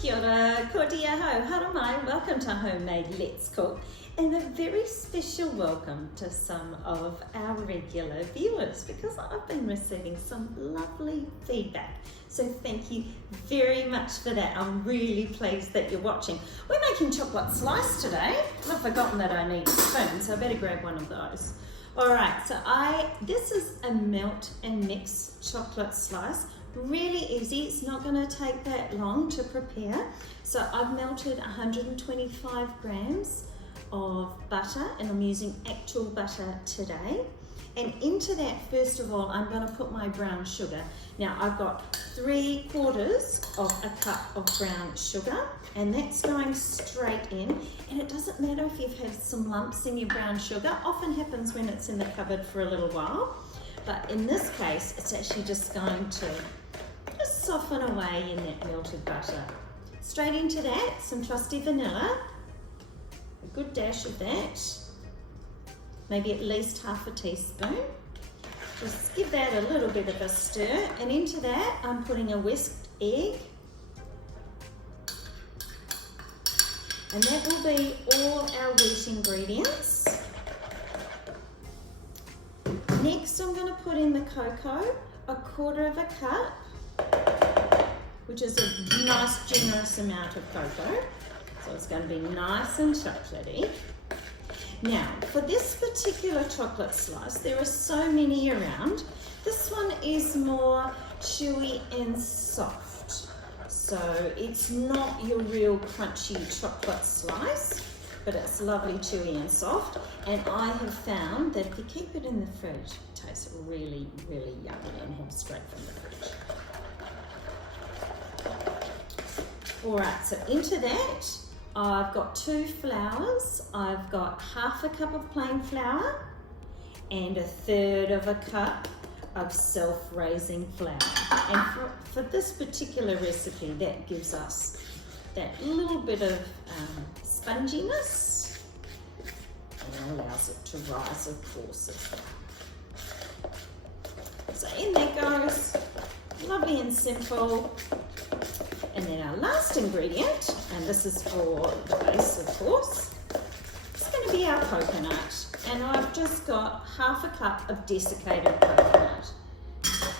Kia ora, ko tia hau, hara mai, welcome to Homemade Let's Cook, and a very special welcome to some of our regular viewers because I've been receiving some lovely feedback. So thank you very much for that. I'm really pleased that you're watching. We're making chocolate slice today. I've forgotten that I need a spoon, so I better grab one of those. All right, so this is a melt and mix chocolate slice. Really easy, it's not going to take that long to prepare. So I've melted 125 grams of butter, and I'm using actual butter today. And into that, first of all, I'm going to put my brown sugar. Now I've got 3/4 of a cup of brown sugar, and that's going straight in. And it doesn't matter if you've had some lumps in your brown sugar, often happens when it's in the cupboard for a little while. But in this case, it's actually just going to just soften away in that melted butter. Straight into that, some trusty vanilla, a good dash of that, maybe at least half a teaspoon. Just give that a little bit of a stir, and into that I'm putting a whisked egg, and that will be all our wheat ingredients. Next I'm going to put in the cocoa, 1/4 of a cup, which is a nice generous amount of cocoa, so it's going to be nice and chocolatey. Now for this particular chocolate slice, there are so many around. This one is more chewy and soft, so it's not your real crunchy chocolate slice, but it's lovely, chewy and soft. And I have found that if you keep it in the fridge, it tastes really, really yummy and hot straight from the fridge. All right, so into that, I've got 2 flours. I've got half a cup of plain flour and 1/3 of a cup of self-raising flour. And for this particular recipe, that gives us that little bit of sponginess, and allows it to rise, of course, as well. So in that goes, lovely and simple. And then our last ingredient, and this is for the base, of course, it's going to be our coconut. And I've just got half a cup of desiccated coconut.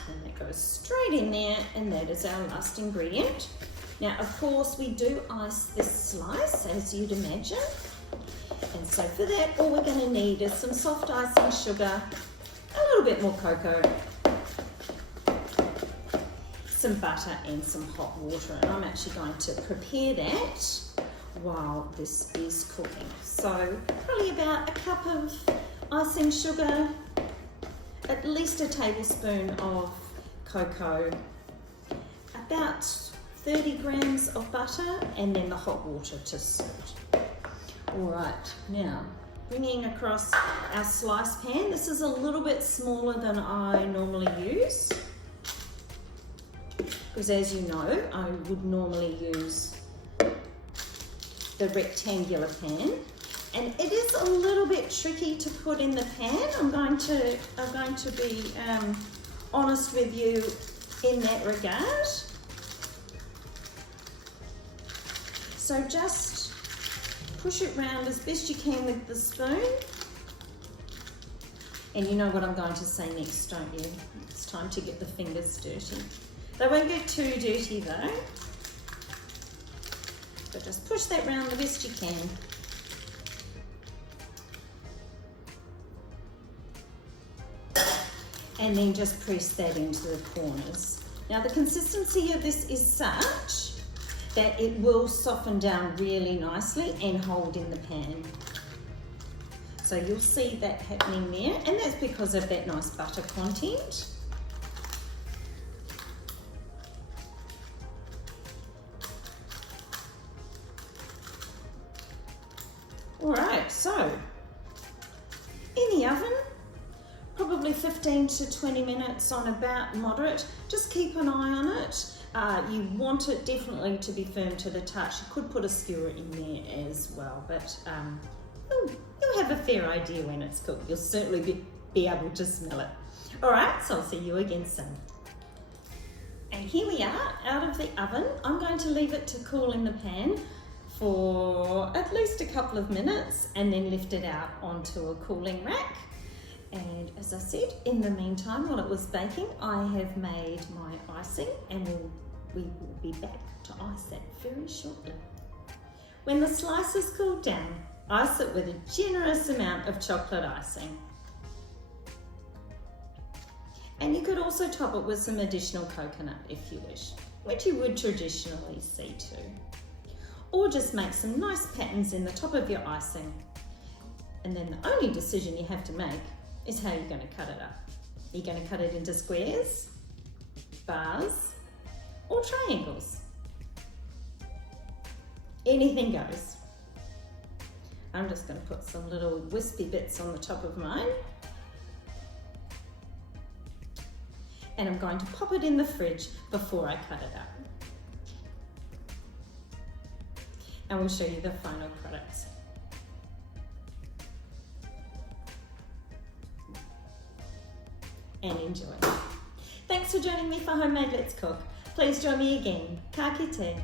And that goes straight in there, and that is our last ingredient. Now, of course, we do ice this slice, as you'd imagine. And so for that, all we're going to need is some soft icing sugar, a little bit more cocoa, some butter and some hot water, and I'm actually going to prepare that while this is cooking. So probably about a cup of icing sugar, at least a tablespoon of cocoa, about 30 grams of butter, and then the hot water to suit. All right, now bringing across our slice pan. This is a little bit smaller than I normally use, because as you know, I would normally use the rectangular pan, and it is a little bit tricky to put in the pan. I'm going to be honest with you in that regard. So just push it round as best you can with the spoon. And you know what I'm going to say next, don't you? It's time to get the fingers dirty. They won't get too dirty though, but just push that round the best you can. And then just press that into the corners. Now the consistency of this is such that it will soften down really nicely and hold in the pan. So you'll see that happening there, and that's because of that nice butter content. All right, so in the oven, probably 15 to 20 minutes on about moderate. Just keep an eye on it. You want it definitely to be firm to the touch. You could put a skewer in there as well, but you'll have a fair idea when it's cooked. You'll certainly be able to smell it. All right, so I'll see you again soon. And here we are out of the oven. I'm going to leave it to cool in the pan for at least a couple of minutes and then lift it out onto a cooling rack. And as I said, in the meantime, while it was baking, I have made my icing, and we will be back to ice that very shortly. When the slices cool down, ice it with a generous amount of chocolate icing. And you could also top it with some additional coconut if you wish, which you would traditionally see too. Or just make some nice patterns in the top of your icing. And then the only decision you have to make is how you're going to cut it up. Are you going to cut it into squares, bars, or triangles? Anything goes. I'm just going to put some little wispy bits on the top of mine. And I'm going to pop it in the fridge before I cut it up. And we'll show you the final products. And enjoy. Thanks for joining me for Homemade Let's Cook. Please join me again. Ka kite.